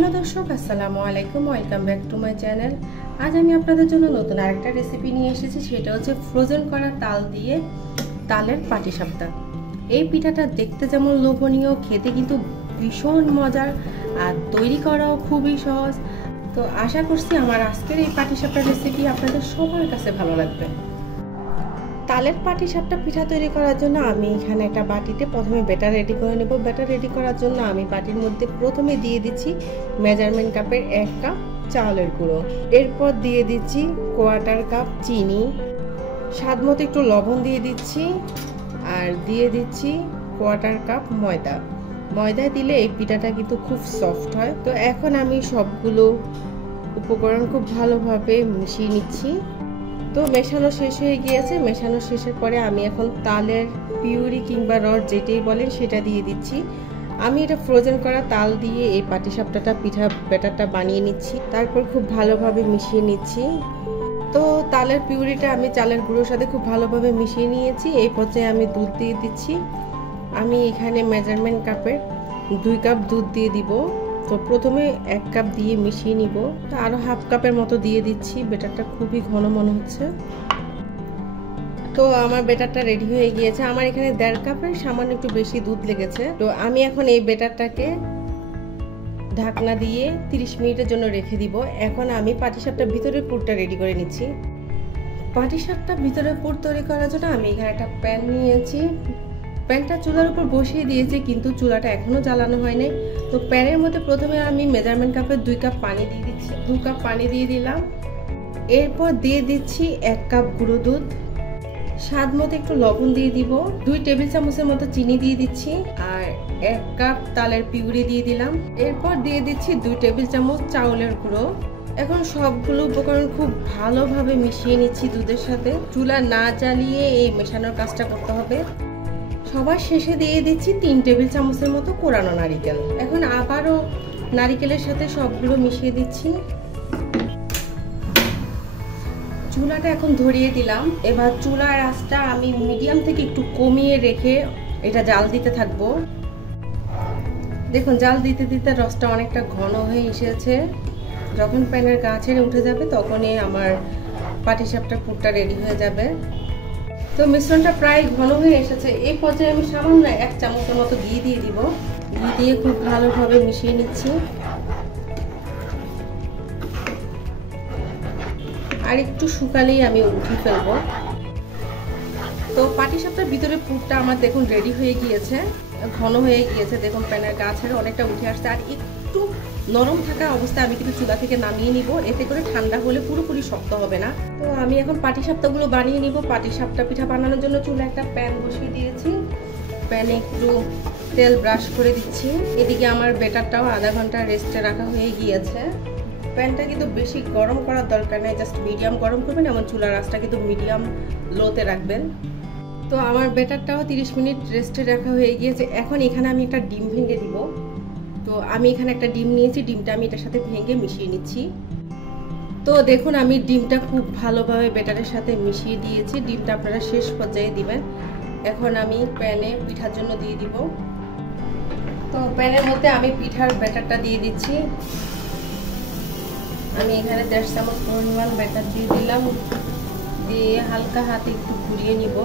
Hello দর্শক, আসসালামু আলাইকুম, welcome back to my channel. আজ আমি আপনাদের জন্য নতুন আরেকটা রেসিপি নিয়ে এসেছি। সেটা হচ্ছে ফ্রোজেন করা তাল দিয়ে তালের পাটিসাপটা। এই পিঠাটা দেখতে যেমন লোভনীয়, খেতে কিন্তু ভীষণ মজার আর তৈরি করাও খুবই সহজ। তো আশা করছি আমার আজকের এই পাটিসাপটা রেসিপি আপনাদের সবার কাছে ভালো লাগবে। তালের পাটিসাপটা পিঠা তৈরি করার জন্য আমি এখানে একটা বাটিতে প্রথমে ব্যাটার রেডি করে নেব। ব্যাটার রেডি করার জন্য আমি বাটির মধ্যে প্রথমে দিয়ে দিচ্ছি মেজারমেন্ট কাপের 1 কাপ চাউলের গুঁড়ো, এরপর দিয়ে দিচ্ছি 1/4 কাপ চিনি, স্বাদ মতো একটু লবণ দিয়ে দিচ্ছি, আর দিয়ে দিচ্ছি 1/4 কাপ ময়দা। ময়দা দিলে এই পিঠাটা কিন্তু খুব সফট হয়। তো এখন আমি সবগুলো উপকরণ খুব ভালোভাবে মিশিয়ে নিচ্ছি। তো মেশানো শেষ হয়ে গিয়েছে। মেশানো শেষের পরে আমি এখন তালের পিউরি কিংবা রড যেটাই বলেন সেটা দিয়ে দিচ্ছি। আমি এটা ফ্রোজেন করা তাল দিয়ে এই পাটিসাপটাটা পিঠা ব্যাটারটা বানিয়ে নিচ্ছি। তারপর খুব ভালোভাবে মিশিয়ে নিচ্ছি। তো তালের পিউরিটা আমি চালের গুঁড়োর সাথে খুব ভালোভাবে মিশিয়ে নিয়েছি। এই পর্যায়ে আমি দুধ দিয়ে দিচ্ছি। আমি এখানে মেজারমেন্ট কাপের 2 কাপ দুধ দিয়ে দিব। তো প্রথমে 1 কাপ দিয়ে মিশিয়ে নিব, তো আরো হাফ কাপের মতো দিয়ে দিচ্ছি। ব্যাটারটা খুবই ঘন মনে হচ্ছে। তো আমার ব্যাটারটা রেডি হয়ে গিয়েছে। আমার এখানে 1.5 কাপের সামান্য একটু বেশি দুধ লেগেছে। তো আমি এখন এই ব্যাটারটাকে ঢাকনা দিয়ে 30 মিনিটের জন্য রেখে দিব। এখন আমি পাটিসাপটার ভিতরের পুরটা রেডি করে নিচ্ছি। পাটিসাপটার ভিতরের পুর তৈরি করার জন্য আমি এখানে একটা প্যান নিয়েছি। প্যানটা চুলার উপর বসিয়ে দিয়েছি, কিন্তু চুলাটা এখনো জ্বালানো হয়নি। তো প্যানের মধ্যে প্রথমে আমি মেজারমেন্ট কাপের 2 কাপ পানি দিয়ে দিচ্ছি। 2 কাপ পানি দিয়ে দিলাম। এরপর দিয়ে দিচ্ছি 1 কাপ গুঁড়ো দুধ, স্বাদ মতো একটু লবণ দিয়ে দিব, 2 টেবিল চামচের মতো চিনি দিয়ে দিচ্ছি, আর 1 কাপ তালের পিউরি দিয়ে দিলাম। এরপর দিয়ে দিচ্ছি 2 টেবিল চামচ চাউলের গুঁড়ো। এখন সবগুলো উপকরণ খুব ভালোভাবে মিশিয়ে নিচ্ছি দুধের সাথে। চুলা না জ্বালিয়ে এই মেশানোর কাজটা করতে হবে। সবার শেষে দিয়ে দিচ্ছি 3 টেবিল চামচের মতো কোরানো নারিকেল। এখন আবারও নারিকেলের সাথে সবগুলো মিশিয়ে দিচ্ছি। চুলাটা এখন ধরিয়ে দিলাম। এবার চুলার আঁচটা আমি মিডিয়াম থেকে একটু কমিয়ে রেখে এটা জাল দিতে থাকবো। দেখুন, জাল দিতে দিতে রসটা অনেকটা ঘন হয়ে এসেছে। যখন প্যানের গা ছেড়ে উঠে যাবে তখনই আমার পাটিসাপটার পুরটা রেডি হয়ে যাবে। তো মিশ্রণটা প্রায় ঘন হয়ে এসেছে। এই পর্যায়ে আমি সামান্য 1 চামচের মতো ঘি দিয়ে দিব। ঘি দিয়ে খুব ভালোভাবে মিশিয়ে নিচ্ছি। আর একটু শুকালেই আমি উঠিয়ে ফেলবো। তো পাটিসাপটার ভিতরে পুরটা আমার দেখুন রেডি হয়ে গিয়েছে, ঘন হয়ে গিয়েছে। দেখুন প্যানের গা ছেড়ে অনেকটা উঠে আসছে। আর একটু নরম থাকা অবস্থায় আমি কিন্তু চুলা থেকে নামিয়ে নিব, এতে করে ঠান্ডা হলে পুরোপুরি শক্ত হবে না। তো আমি এখন পাটিসাপটাগুলো বানিয়ে নিব। পাটিসাপটা পিঠা বানানোর জন্য চুলা একটা প্যান বসিয়ে দিয়েছি। প্যানে একটু তেল ব্রাশ করে দিচ্ছি। এদিকে আমার ব্যাটারটাও আধা ঘন্টা রেস্টে রাখা হয়ে গিয়েছে। প্যানটা কিন্তু বেশি গরম করার দরকার নেই, জাস্ট মিডিয়াম গরম করবেন। এমন চুলার আঁচটা কিন্তু মিডিয়াম লোতে রাখবেন। তো আমার ব্যাটারটাও 30 মিনিট রেস্টে রাখা হয়ে গিয়েছে। এখন এখানে আমি একটা ডিম ভেঙে দিব। তো আমি এখানে একটা ডিম নিয়েছি, ডিমটা আমি এটার সাথে ভেঙে মিশিয়ে নিচ্ছি। তো দেখুন, আমি ডিমটা খুব ভালোভাবে ব্যাটারের সাথে মিশিয়ে দিয়েছি। ডিমটা আপনারা শেষ পর্যায়ে দিবেন। এখন আমি প্যানে পিঠার জন্য দিয়ে দিব। তো প্যানের মধ্যে আমি পিঠার ব্যাটারটা দিয়ে দিচ্ছি। আমি এখানে 1.5 চামচ পরিমাণ ব্যাটার দিয়ে দিলাম। দিয়ে হালকা হাতে একটু ঘুরিয়ে নিব।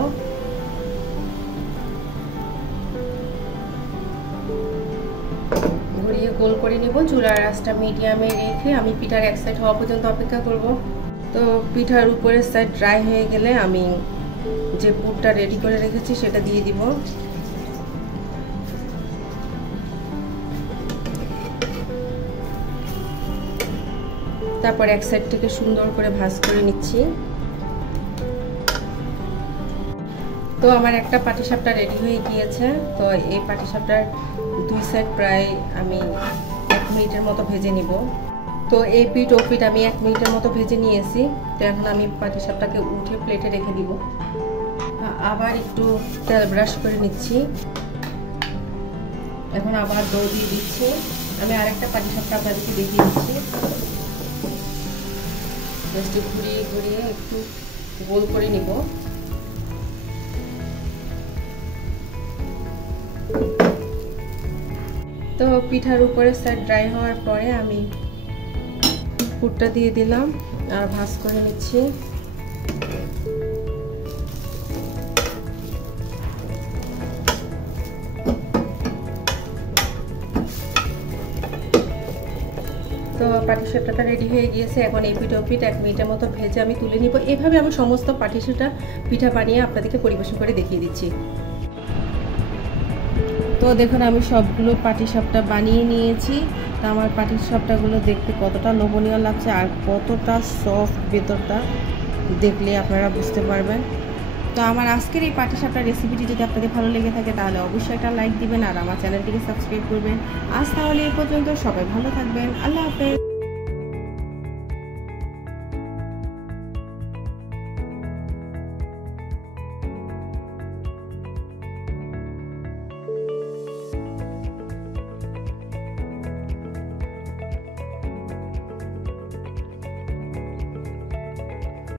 ঘুরিয়ে গোল করে নিব। চুলার আঁচটা মিডিয়ামে রেখে আমি পিঠার এক সাইড হওয়া পর্যন্ত অপেক্ষা করব। তো পিঠার উপরের সাইড ড্রাই হয়ে গেলে আমি যে পুরটা রেডি করে রেখেছি সেটা দিয়ে দিব। তারপর এক সাইড থেকে সুন্দর করে ভাঁজ করে নিচ্ছি। তো আমার একটা পাটিসাপটা রেডি হয়ে গিয়েছে। তো এই পাটিসাপটার 2 সাইড প্রায় আমি 1 মিনিটের মতো ভেজে নিব। তো এই পিঠ ও পিঠ আমি 1 মিনিটের মতো ভেজে নিয়েছি। তো এখন আমি পাটিসাপটাকে উঠে প্লেটে রেখে দিব। আবার একটু তেল ব্রাশ করে নিচ্ছি। এখন আবার ডো দিয়ে দিচ্ছি। আমি আরেকটা পাটিসাপটা আপনাদেরকে দেখিয়ে দিচ্ছি। জাস্ট ঘুরিয়ে ঘুরিয়ে একটু গোল করে নিব। তো পিঠার উপরের সাইড ড্রাই হওয়ার পরে আমি পুরটা দিয়ে দিলাম আর ভাজ করে নিচ্ছি। তো পাটিসাপটাটা রেডি হয়ে গিয়েছে। এখন এই পিঠা 1 মিনিটের মতো ভেজে আমি তুলে নিব। এভাবে আমি সমস্ত পাটিসাপটা পিঠা বানিয়ে আপনাদেরকে পরিবেশন করে দেখিয়ে দিচ্ছি। তো দেখুন আমি সবগুলো পাটিসাপটা বানিয়ে নিয়েছি। তো আমার পাটিসাপটাগুলো দেখতে কতটা লোভনীয় লাগছে আর কতটা সফট ভেতরটা দেখলে আপনারা বুঝতে পারবেন। তো আমার আজকের এই পাটিসাপটা রেসিপিটি যদি আপনাদের ভালো লেগে থাকে তাহলে অবশ্যই একটা লাইক দিবেন আর আমার চ্যানেলটিকে সাবস্ক্রাইব করবেন। আজ তাহলে এই পর্যন্ত, সবাই ভালো থাকবেন। আল্লাহ হাফেজ।